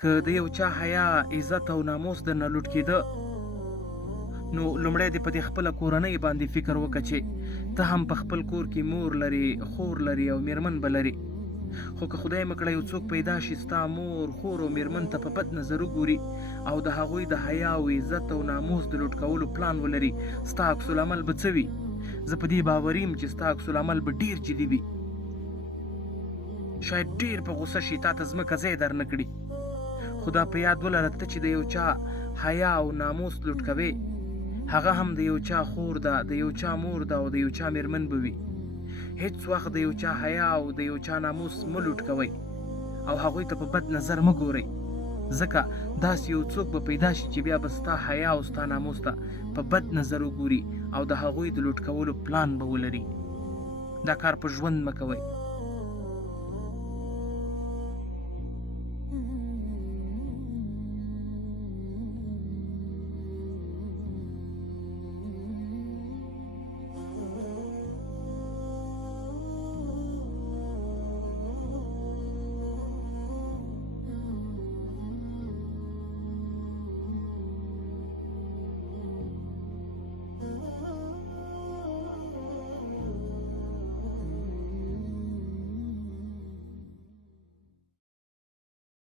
که د یو چا حیا، عزت او ناموس درنه لوټ کېده، نو لومړی دې په دې خپله کورنۍ باندې فکر وکړه چې ته هم په خپل کور کې مور لرې، خور لري او میرمن به لرې. خو که خدای مه کړه یو څوک پیدا شي ستا مور، خور او میرمن ته په بد نظر وګوري او د هغوی د حیا او عزت او ناموس د لوټ کولو پلان ولري، ستا عکس العمل به څه وي؟ زه په دې باوري یم چې ستا عکس العمل به ډېر جدي وي. شاید ډېر په غوسه شي تا ته ځمکه ځای در نه کړي. خو دا په یاد ولره ته چې د یو چا حیا او ناموس لوټ کوې، هغه هم د یو چا خور ده، د یو چا مور ده او د یو چا میرمن به وي. هیڅ وخت د یو چا حیا او د یو چا ناموس مه لوټ کوئ او هغوی ته په بد نظر مه ګورئ، ځکه داسې یو څوک به پیدا شي چې بیا به ستا حیا او ستا ناموس ته په بد نظر وګوري او د هغوی د لوټ کولو پلان به ولري. دا کار په ژوند مه کوئ.